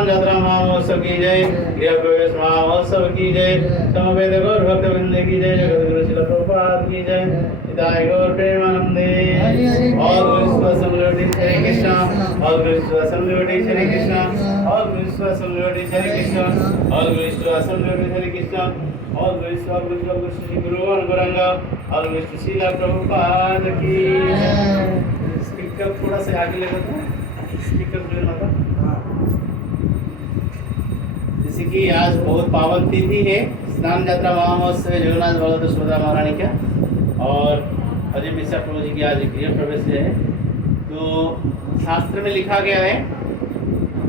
स्नान यात्रा महोत्सव की जय, गृह प्रवेश महोत्सव की जय, समवेत गौर भक्त वृंद की जय, जगत गुरु श्रील प्रभुपाद की जय, हिताय गौर प्रेमानंदे। All glories to Lord Hare Krishna, all glories to Lord Hare Krishna, all glories to Lord Hare Krishna, all glories to Lord Hare Krishna, all glories to Shri Guru Gauranga, all glories to Srila Prabhupada की। Speaker थोड़ा सा आगे ले लो, speaker जो है ना, जैसे कि आज बहुत पावन तिथि है, स्नान यात्रा महोत्सव जगन्नाथ बलदेव सुभद्रा महारानी का, और अजय मिश्रा प्रभु जी की आज गृह प्रवेश है। तो शास्त्र में लिखा गया है,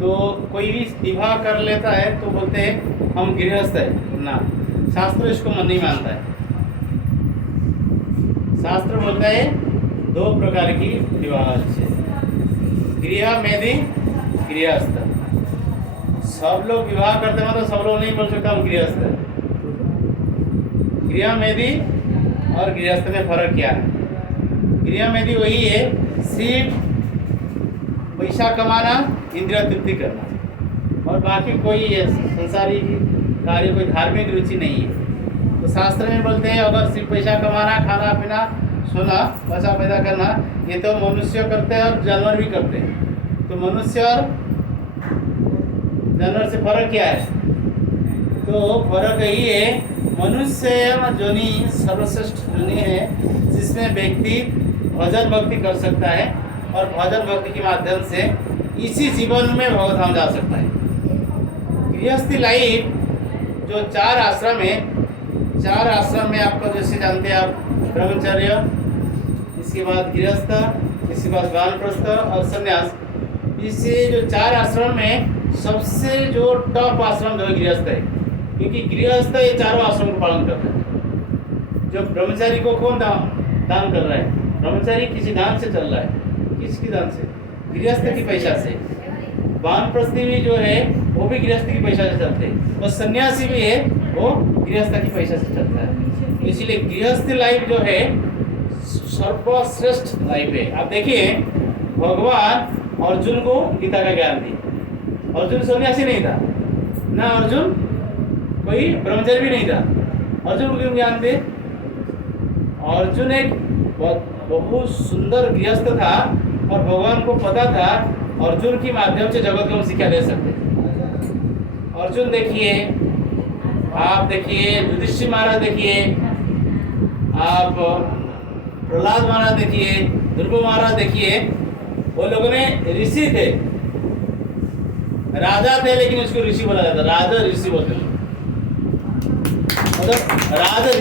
तो कोई भी विवाह कर लेता है तो बोलते हैं हम गृहस्थ है ना, शास्त्र इसको मन नहीं मानता है। शास्त्र बोलता है दो प्रकार की विवाह है, गृह मेदी गृहस्थ। सब लोग विवाह करते हैं तो सब लोग नहीं बोल सकता हम गृहस्थ है। गृह मेदी और गृहस्थ में फर्क क्या है? गृह मेदी वही है, सिर्फ पैसा कमाना, इंद्रिय तृप्ति करना, और बाकी कोई संसारी कार्य, कोई धार्मिक रुचि नहीं है। तो शास्त्र में बोलते हैं अगर सिर्फ पैसा कमाना, खाना पीना, सोना, पैसा पैदा करना, ये तो मनुष्य करते हैं और जानवर भी करते हैं। तो मनुष्य और जानवर से फर्क क्या है? तो फर्क यही है, मनुष्य जोनि सर्वश्रेष्ठ जोनि है, जिसमें व्यक्ति भजन भक्ति कर सकता है, और भजन भक्ति के माध्यम से इसी जीवन में भगवत धाम जा सकता है। गृहस्थी लाइफ जो 4 आश्रम है, 4 आश्रम में आपको जैसे जानते हैं आप, ब्रह्मचर्य, इसके बाद गृहस्थ, इसके बाद वानप्रस्थ और संन्यास। इसे जो 4 आश्रम में सबसे जो टॉप आश्रम जो गृहस्थ है, क्योंकि गृहस्थ ये चारों आश्रम को पालन करता है। जो ब्रह्मचारी को कौन दान कर रहा है? ब्रह्मचारी किसी दान से चल रहा है। किसकी दान से? गृहस्थ की पैसा से। वानप्रस्थी भी जो है वो भी गृहस्थ की पैसा से चलते हैं, और सन्यासी भी है वो गृहस्थ की पैसा से चलता है। इसलिए गृहस्थ लाइफ जो है सर्वश्रेष्ठ लाइफ है। आप देखिए भगवान अर्जुन को गीता का ज्ञान दी। अर्जुन सन्यासी नहीं था ना, अर्जुन कोई ब्रह्मचारी भी नहीं था। अर्जुन को क्यों ज्ञान दे? अर्जुन एक बहुत सुंदर गृहस्थ था, और भगवान को पता था अर्जुन के माध्यम से जगत को हम शिक्षा दे सकते। अर्जुन देखिए, आप देखिए युधिष्ठिर महाराज, देखिए आप प्रहलाद महाराज, देखिए ध्रुव महाराज, देखिए वो लोगों ने ऋषि थे, राजा थे, लेकिन उसको ऋषि बोला जाता, राजा ऋषि बोलते हैं, मतलब राजा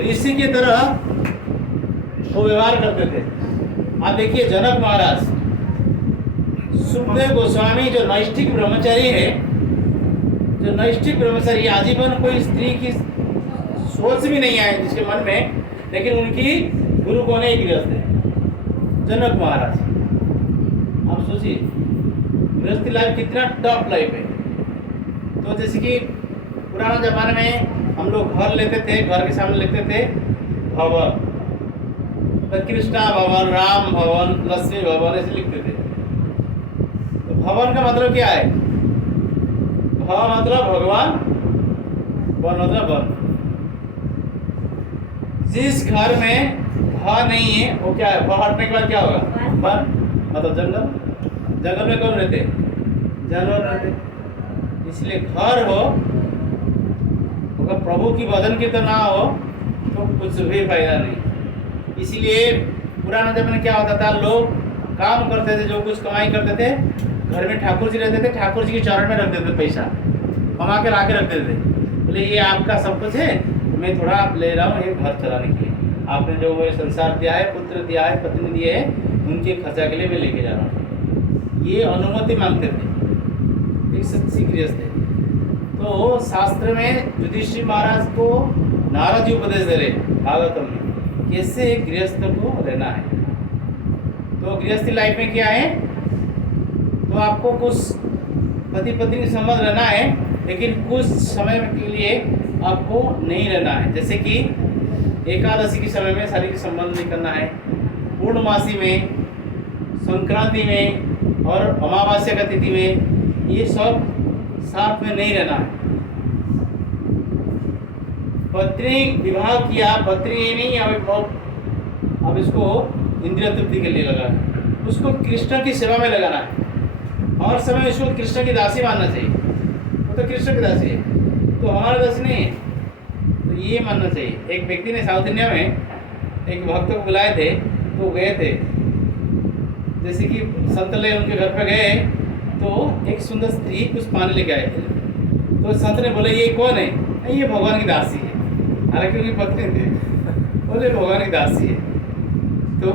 ऋषि की तरह वो व्यवहार करते थे। आप देखिए जनक महाराज, सुखदेव गोस्वामी जो नैष्ठिक ब्रह्मचारी है, जो नैष्ठिक ब्रह्मचारी आजीवन कोई स्त्री की सोच भी नहीं आए जिसके मन में, लेकिन उनकी गुरु कौन है? गृहस्थ है, जनक महाराज। आप सोचिए गृहस्थी लाइफ कितना टॉप लाइफ है। तो जैसे कि पुराने जमाने में हम लोग घर लेते थे, घर के सामने लिखते थे भवन, तो कृष्णा भवन, राम भवन, लक्ष्मी भवन, ऐसे लिखते थे। तो भवन का मतलब क्या है? भ मतलब भगवान, वन मतलब वन। जिस घर में भ नहीं है वो क्या है? भ हटने के बाद क्या होगा? वन मतलब जंगल। जंगल में कौन रहते? जानवर रहते। इसलिए घर हो, अगर प्रभु की भजन कीर्तन ना हो तो कुछ भी फायदा नहीं। इसीलिए पुराना जमाने क्या होता था, लोग काम करते थे, जो कुछ कमाई करते थे, घर में ठाकुर जी रहते थे, ठाकुर जी के चरण में रख देते थे, पैसा कमा के ला के रख देते थे। बोले ये आपका सब कुछ है, मैं थोड़ा आप ले रहा हूँ ये घर चलाने के लिए, आपने जो वो संसार दिया है, पुत्र दिया है, पत्नी दिए है, उनके खर्चा के लिए मैं लेके जा रहा हूँ। ये अनुमति मांगते थे, एक सच्ची गृहस्थ है। तो शास्त्र में युधिष्ठिर महाराज को नारद जी उपदेश दे रहे भागवतम में, कैसे गृहस्थ को रहना है। तो गृहस्थी लाइफ में क्या है? तो आपको कुछ पति पत्नी के संबंध रहना है, लेकिन कुछ समय के लिए आपको नहीं रहना है। जैसे कि एकादशी के समय में शारीरिक संबंध नहीं करना है, पूर्णमासी में, संक्रांति में और अमावस्या का तिथि में, ये सब साथ में नहीं रहना है। पत्नी विवाह किया, पत्नी ही नहीं, अब इसको इंद्रिय तृप्ति के लिए लगा है, उसको कृष्ण की सेवा में लगाना है। हर समय इसको कृष्ण की दासी मानना चाहिए, वो तो कृष्ण की दासी है, तो हमारा दासी नहीं है, तो ये मानना चाहिए। एक व्यक्ति ने साउथ इंडिया में एक भक्त को बुलाए थे, तो गए थे, जैसे कि संतले उनके घर पे गए, तो एक सुंदर स्त्री कुछ पानी लेके आए थे, तो संत ने बोले ये कौन है? ये भगवान की दासी है, हालांकि उनकी पत्नी थी, बोले भगवान की दासी है। तो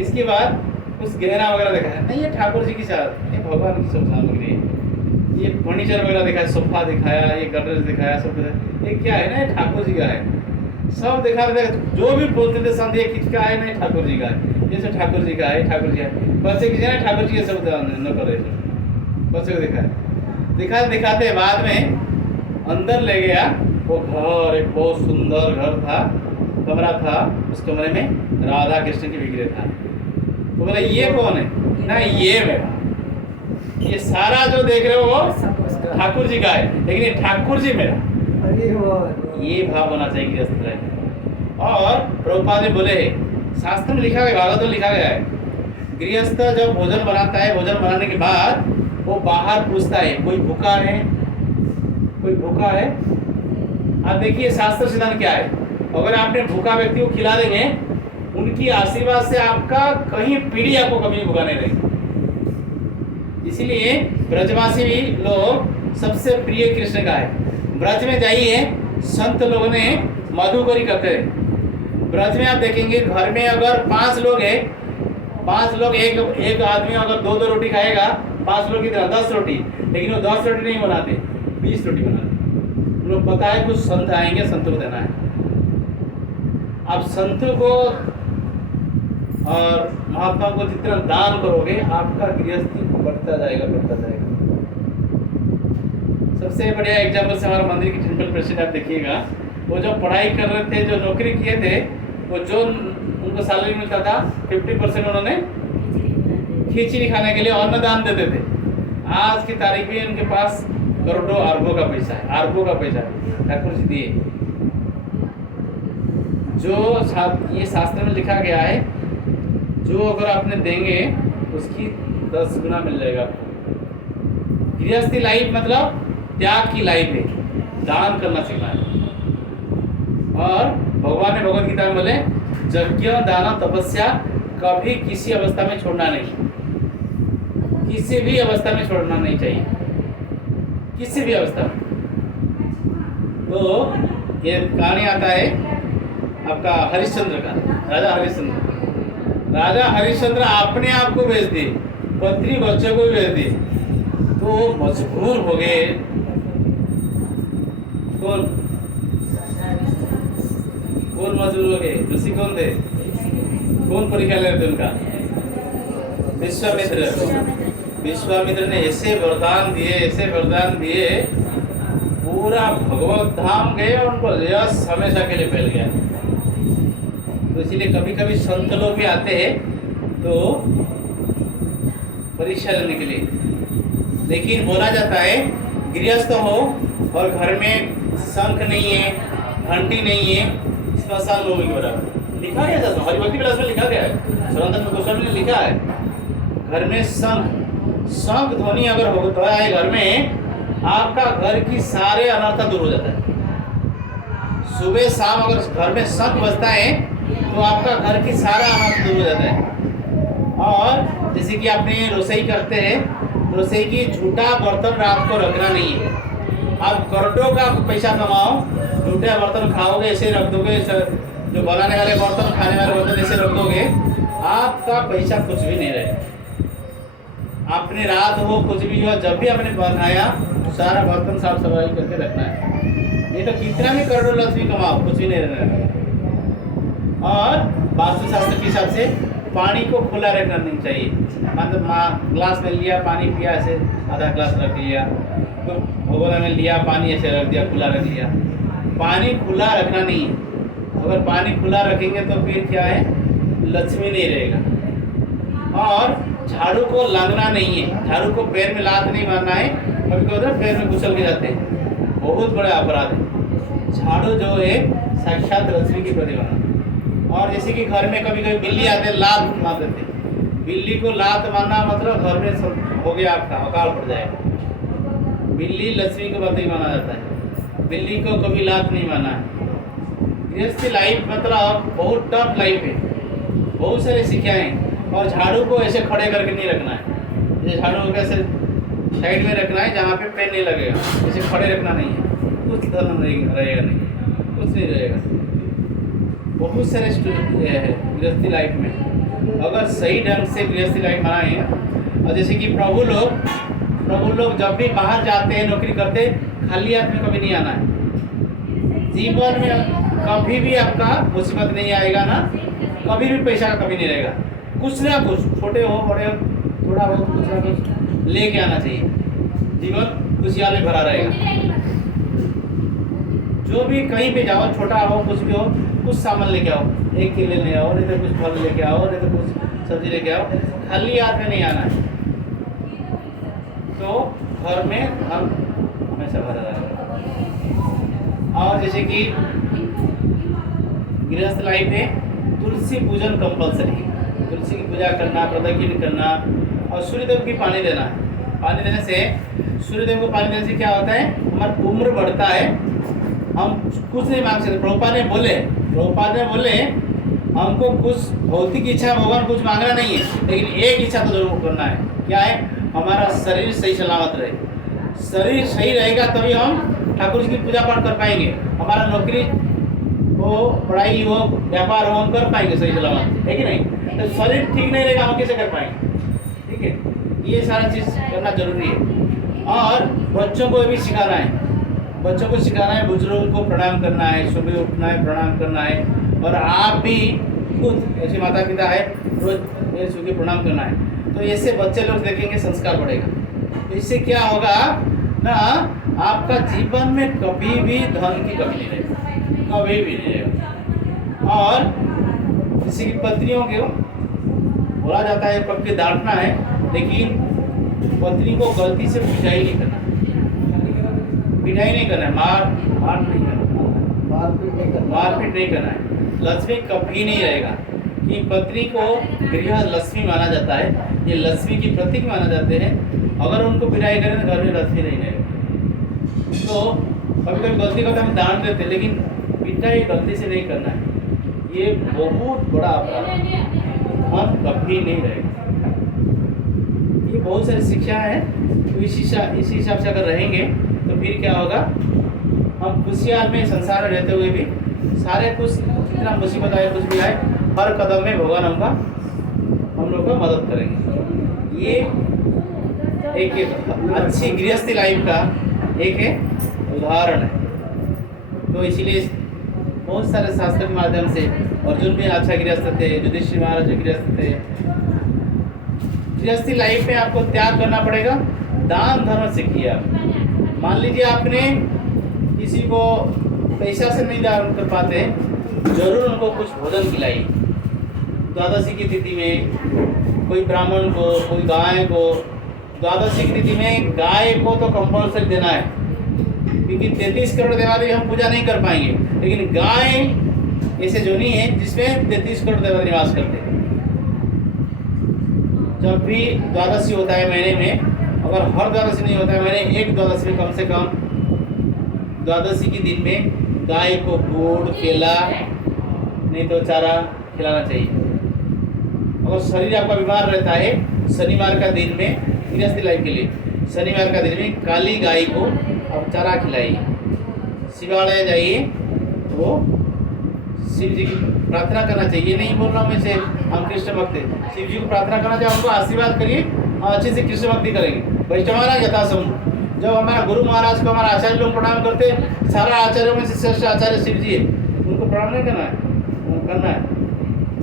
इसके बाद कुछ गहना वगैरह देखा है, नहीं ये ठाकुर जी की साथ, ये भगवान की सब सामग्री है, ये फर्नीचर वगैरह दिखाया, सोफा दिखाया, ये गडरेज दिखाया, सब दिखाया, ये क्या है ना, ये ठाकुर जी का है, सब दिखा रहे थे। जो भी बोलते थे संत ये किसका है? नहीं ठाकुर जी का है, ये सब ठाकुर जी का है, ठाकुर जी है। बच्चे की जाए ठाकुर जी ये सब न करे, बच्चे को दिखाया, दिखाते बाद में अंदर ले गया वो घर, एक बहुत सुंदर घर था, कमरा था, उस कमरे में राधा कृष्ण की विग्रह था। तो बोले ये कौन है? ना ये मेरा, ये सारा जो देख रहे हो वो ठाकुर जी का है, लेकिन ये ठाकुर जी मेरा, ये भाव होना चाहिए गृहस्थ में। और प्रभुपाद जी बोले शास्त्र में लिखा गया, भागवत में लिखा गया है, गृहस्थ जब भोजन बनाता है, भोजन बनाने के बाद वो बाहर पूछता है कोई भूखा है, कोई भूखा है। अब देखिए शास्त्र सिद्धांत क्या है, अगर आपने भूखा व्यक्ति को खिला देंगे, उनकी आशीर्वाद से आपका कहीं पीढ़ी आपको कभी भूखा नहीं रहेगी। इसीलिए ब्रजवासी भी लोग सबसे प्रिय कृष्ण का है। ब्रज में जाइए, संत लोगों ने मधुकरी करते हैं। ब्रज में आप देखेंगे घर में अगर 5 लोग हैं, 5 लोग, एक आदमी अगर 2-2 रोटी खाएगा, 5 लोग की तरह 10 रोटी, लेकिन वो 10 रोटी नहीं बनाते, 20 रोटी बनाते। उन लोग पता है कुछ संत आएंगे, संत को देना है। आप संत को और महात्मा को जितना दान करोगे, आपका गृहस्थी बढ़ता जाएगा, बढ़ता जाएगा। सबसे बढ़िया एग्जाम्पल से हमारा मंदिर की टेम्पल प्रेसिडेंट आप देखिएगा, वो जो पढ़ाई कर रहे थे, जो नौकरी किए थे, वो जो उनको सैलरी मिलता था 50% उन्होंने खिचड़ी खाने के लिए अन्नदान देते थे। आज की तारीख में उनके पास करोड़ों अरबों का पैसा है, अरबों का पैसा ठाकुर जी दिए। जो ये शास्त्र में लिखा गया है, जो अगर आपने देंगे उसकी 10 गुना मिल जाएगा आपको। गृहस्थी लाइफ मतलब त्याग की लाइफ है, दान करना सीखना है। और भगवान ने भगवद गीता में बोले यज्ञ दान तपस्या कभी किसी अवस्था में छोड़ना नहीं, किसी भी अवस्था में छोड़ना नहीं चाहिए, किसी भी अवस्था में। तो ये कहानी आता है आपका हरिश्चंद्र का, राजा हरिश्चंद्र। राजा हरिश्चंद्र अपने आप को भेज दिए, पत्नी बच्चों को भी भेज दिए, तो मजबूर हो गए। कौन मजबूर हो गए? ऋषि कौन थे? कौन परीक्षा ले रहे थे उनका? विश्वामित्र। विश्वामित्र ने ऐसे वरदान दिए, ऐसे वरदान दिए, पूरा भगवत धाम गए और उनको यश हमेशा के लिए फैल गया। तो इसीलिए कभी कभी संत लोग भी आते हैं तो परीक्षा लेने के लिए, लेकिन बोला जाता है गृहस्थ हो और घर में शंख नहीं है, घंटी नहीं है, स्मशान भूमि के बराबर। लिखा गया था हरिभक्ति विलास में, लिखा गया है, सनातन गोस्वामी ने लिखा है, घर में शंख ध्वनि अगर होता है घर में, आपका घर की सारे अनर्थ दूर हो जाता है। सुबह शाम अगर घर में शंख बजता है तो आपका घर की सारा अनर्थ दूर हो जाता है। और जैसे कि आपने रसोई करते हैं, रसोई की झूठा बर्तन रात को रखना नहीं है। आप करोड़ों का पैसा कमाओ, झूठे बर्तन खाओगे, ऐसे रख दोगे, जो बनाने वाले बर्तन, खाने वाले बर्तन ऐसे रख दोगे, आपका पैसा कुछ भी नहीं रहेगा। आपने रात हो कुछ भी हो, जब भी आपने बनाया सारा बर्तन साफ सफाई करके रखना है, नहीं तो कितना भी करोड़ों लक्ष्मी कमाओ कुछ भी नहीं रहना। और वास्तुशास्त्र के हिसाब से पानी को खुला रखना नहीं चाहिए, मतलब ग्लास में लिया पानी पिया, ऐसे आधा ग्लास रख लिया, तो भगोना में लिया पानी ऐसे रख दिया, खुला रख लिया। पानी खुला रखना नहीं है। अगर पानी खुला रखेंगे तो फिर क्या है, लक्ष्मी नहीं रहेगा। और झाड़ू को लांगना नहीं है, झाड़ू को पैर में लात नहीं मारना है। कभी क्या होता है पैर में घुसल के जाते हैं, बहुत बड़ा अपराध है। झाड़ू जो है साक्षात लक्ष्मी की प्रतिमा। और जैसे कि घर में कभी कभी बिल्ली आते लात मार देते, बिल्ली को लात मारना मतलब घर में हो गया आपका अकाल पड़ जाएगा। बिल्ली लक्ष्मी को प्रतीक माना जाता है, बिल्ली को कभी लात नहीं मारना है। गृहस्थी लाइफ मतलब बहुत टफ लाइफ है, बहुत सारी शिक्षाएं हैं। और झाड़ू को ऐसे खड़े करके नहीं रखना है, जैसे झाड़ू को ऐसे साइड में रखना है जहाँ पे पेन नहीं लगेगा, ऐसे खड़े रखना नहीं है, कुछ धर्म रहेगा नहीं, कुछ नहीं रहेगा। बहुत सारे है गृहस्थी लाइफ में, अगर सही ढंग से गृहस्थी लाइफ बनाए। और जैसे कि प्रभु लोग जब भी बाहर जाते हैं नौकरी करते, खाली हाथ में कभी नहीं आना है। जीवन में कभी भी आपका मुसीबत नहीं आएगा ना, कभी भी पैसा का कभी नहीं रहेगा। कुछ ना कुछ, छोटे हो बड़े हो, थोड़ा बहुत कुछ ना कुछ लेके आना चाहिए, जीवन खुशहाली भरा रहेगा। जो भी कहीं पे जाओ, छोटा हो कुछ भी हो, कुछ सामान लेके आओ, एक केले ले आओ, नहीं तो कुछ फल लेके आओ, नहीं तो कुछ सब्जी लेके आओ, खाली हाथ में नहीं आना है। तो घर में हम हमेशा भरा रहेगा। और जैसे कि गृहस्थ लाइफ में तुलसी पूजन कंपल्सरी है, तुलसी की पूजा करना, प्रदक्षिण करना और सूर्यदेव की पानी देना है। पानी देने से, सूर्यदेव को पानी देने से क्या होता है, हमारी उम्र बढ़ता है। हम कुछ नहीं मांग सकते। प्रभुपाद ने बोले हमको कुछ भौतिक इच्छा भगवान कुछ मांगना नहीं है, लेकिन एक इच्छा तो जरूर करना है। क्या है, हमारा शरीर सही सलामत रहे। शरीर सही रहेगा तभी हम ठाकुर जी की पूजा पाठ कर पाएंगे। हमारा नौकरी हो, पढ़ाई हो, व्यापार हो, हम कर पाएंगे सही सलामत, है कि नहीं। तो शरीर ठीक नहीं रहेगा, हम कैसे कर पाएंगे। ठीक है, ये सारा चीज़ करना जरूरी है। और बच्चों को भी सिखाना है, बच्चों को सिखाना है, बुजुर्गों को प्रणाम करना है, सुबह उठना है, प्रणाम करना है। और आप भी खुद ऐसे माता पिता है, रोज सुबह प्रणाम करना है। तो ऐसे बच्चे लोग देखेंगे, संस्कार बढ़ेगा। तो इससे क्या होगा ना, आपका जीवन में कभी भी धन की कमी नहीं रहेगी, कभी भी नहीं रहेगा। और किसी की पत्नियों को बोला जाता है पक्के डांटना है, लेकिन पत्नी को गलती से पिटाई नहीं करना, पिटाई नहीं करना है, मारपीट नहीं करना है। लक्ष्मी कभी नहीं रहेगा कि पत्नी को गृह लक्ष्मी माना जाता है, ये लक्ष्मी की प्रतीक माना जाते हैं। अगर उनको पिटाई करें तो घर में लक्ष्मी नहीं रहेगा। तो कभी कभी गलती करते हम डांट देते, लेकिन पिटाई गलती से नहीं करना है, ये बहुत बड़ा अपराध है, धन कभी नहीं रहेगा। ये बहुत सारी शिक्षा है। तो इसी हिसाब से अगर रहेंगे तो फिर क्या होगा, हम खुशहाल में संसार में रहते हुए भी सारे कुछ, कितना मुसीबत आए कुछ भी आए, हर कदम में भगवान हम लोग का मदद करेंगे। ये एक अच्छी गृहस्थी लाइफ का एक है उदाहरण है। तो इसीलिए बहुत सारे शास्त्र के माध्यम से अर्जुन भी अच्छा गृहस्थ थे, युधिष्ठिर महाराज गृहस्थ थे। गृहस्थी लाइफ में आपको त्याग करना पड़ेगा, दान धर्म सीखिए आप। मान लीजिए आपने किसी को पैसा से नहीं दान कर पाते, जरूर उनको कुछ भोजन खिलाइए। द्वादशी की तिथि में कोई ब्राह्मण को, कोई गाय को, द्वादशी की तिथि में गाय को तो कंपल्सरी देना है, क्योंकि 33 करोड़ देवालय हम पूजा नहीं कर पाएंगे, लेकिन गाय ऐसे जोनी है जिसमें 33 करोड़ देवता निवास करते हैं। जब भी द्वादशी होता है महीने में, अगर हर द्वादशी नहीं होता है महीने, एक द्वादशी में कम से कम द्वादशी के दिन में गाय को गुड़, केला नहीं तो चारा खिलाना चाहिए। अगर शरीर आपका बीमार रहता है, शनिवार का दिन में, गृहस्थी लाइफ के लिए शनिवार का दिन में काली गाय को आप चारा खिलाइए। शिवालय जाइए, वो शिव जी की प्रार्थना करना चाहिए। नहीं बोल रहा हूँ मैं से हम कृष्ण भक्त हैं, शिव जी को प्रार्थना करना चाहिए, उनको आशीर्वाद करिए, अच्छे से कृष्ण भक्ति करेंगे। वैष्णवाना यथासंभव, जब हमारा गुरु महाराज को हमारा आचार्य लोग प्रणाम करते हैं, सारा आचार्यों में से श्रेष्ठ आचार्य शिव जी है, उनको प्रणाम नहीं करना है।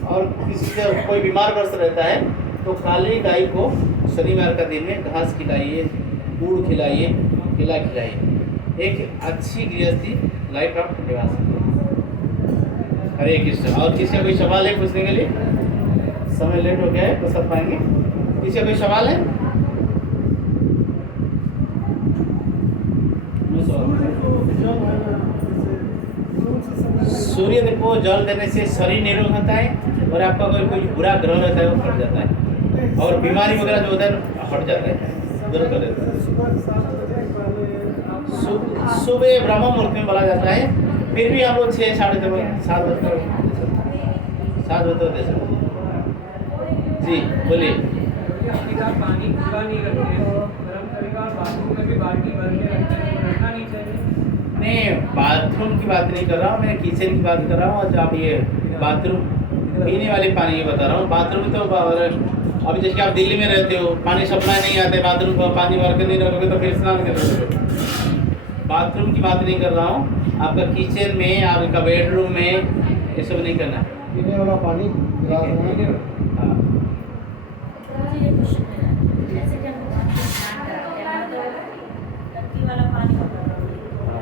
और किसी से कोई बीमार ग्रस्त रहता है तो काली गाय को शनिवार का दिन में घास खिलाइए, गुड़ खिलाइए, केला खिलाइए। एक अच्छी गृहस्थी लाइफ आप निभा सकते हैं। हरे कृष्ण। और किसी का कोई सवाल है पूछने के लिए? समय लेट हो गया है, तो सब पाएंगे। किसी का कोई सवाल है? सूर्य को जल देने से शरीर निरोग होता है और आपका कोई बुरा ग्रह रहता है वो हट जाता है और बीमारी वगैरह जो होता है हट जाता है, दूर कर देता है। सुबह ब्रह्म मुहूर्त में बोला जाता है, फिर भी हम लोग 6 साढ़े 7 बजे दे सकते। जी बोलिए। पानी पूरा नहीं रखते, गर्म करेगा और बाथरूम में भी बाल्टी भर के रखना नहीं चाहिए। नहीं, बाथरूम की बात नहीं कर रहा हूँ, मैं किचन की बात कर रहा हूँ। आप ये बाथरूम पीने वाले पानी की बता रहा हूँ। बाथरूम तो अभी जैसे आप दिल्ली में रहते हो, पानी सप्लाई नहीं आते, बाथरूम को पानी भर के नहीं रखोगे तो फिर स्नान कैसे करोगे? बाथरूम की बात नहीं कर रहा हूँ, आपका किचन में, आपका बेडरूम में ये सब नहीं करना। पीने वाला पानी गिलास में। हाँ ये क्वेश्चन है जैसे कि हम स्नान करते हैं तो टंकी वाला पानी होता है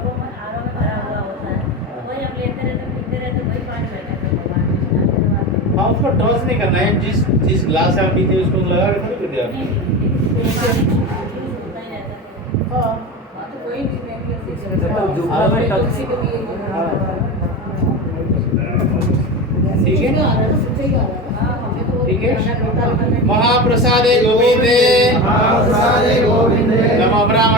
वो आरओ में भरा हुआ होता है, वही हम लेते रहते पीते रहते वही पानी बह जाता है भगवान के स्नान के बाद। हाँ, उसको टॉस नहीं करना है। जिस ग्लास से आप पीते हैं उसको लगा के थोड़ी पीते हैं। होता ही रहता है। हाँ तो कोई भी मैं भी ऐसे ही जब तक झुकना करता में हूँ। टच- तुलसी को भी ठीक है, हाँ, ठीक है। हमें तो महाप्रसादे गोविंदे महाप्रसादे गोविंदे नमो ब्राह्मण